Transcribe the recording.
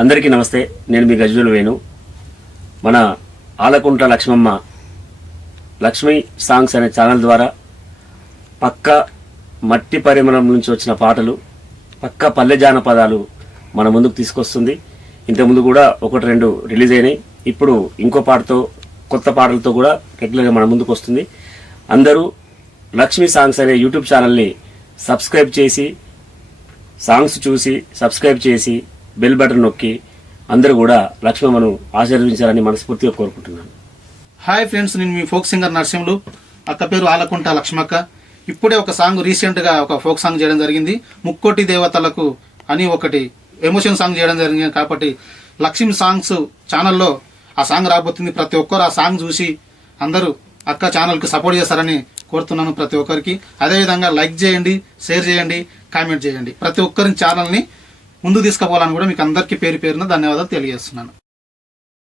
అందరికీ నమస్తే. నేను మీ గజ్వేల్ వేణు. మన ఆలకుంట్ల లక్ష్మమ్మ లక్ష్మీ సాంగ్స్ అనే ఛానల్ ద్వారా పక్క మట్టి పరిమళం నుంచి వచ్చిన పాటలు, పక్క పల్లె జానపదాలు మన ముందుకు తీసుకొస్తుంది. ఇంతకుముందు కూడా 1-2 రిలీజ్ అయినాయి. ఇప్పుడు ఇంకో పాటతో, కొత్త పాటలతో కూడా రెగ్యులర్గా మన ముందుకు వస్తుంది. అందరూ లక్ష్మీ సాంగ్స్ అనే యూట్యూబ్ ఛానల్ని సబ్స్క్రైబ్ చేసి, సాంగ్స్ చూసి సబ్స్క్రైబ్ చేసి బెల్ బటన్ నొక్కి అందరూ కూడా లక్ష్మమ్మను ఆశీర్వదించాలని మనస్ఫూర్తిగా కోరుకుంటున్నాను. హాయ్ ఫ్రెండ్స్, నేను మీ ఫోక్ సింగర్ నరసింహులు. అక్క పేరు ఆలకుంట లక్ష్మక్క. ఇప్పుడే ఒక సాంగ్ రీసెంట్గా ఒక ఫోక్ సాంగ్ చేయడం జరిగింది. ముక్కోటి దేవతలకు అని ఒకటి ఎమోషన్ సాంగ్ చేయడం జరిగింది. కాబట్టి లక్ష్మీ సాంగ్స్ ఛానల్లో ఆ సాంగ్ రాబోతుంది. ప్రతి ఒక్కరు ఆ సాంగ్ చూసి అందరూ అక్క ఛానల్కి సపోర్ట్ చేస్తారని కోరుతున్నాను ప్రతి ఒక్కరికి. అదేవిధంగా లైక్ చేయండి, షేర్ చేయండి, కామెంట్ చేయండి. ప్రతి ఒక్కరి ఛానల్ని ముందుకు తీసుకుపోవాలని కూడా మీకు అందరికీ పేరు పేరున ధన్యవాదాలు తెలియజేస్తున్నాను.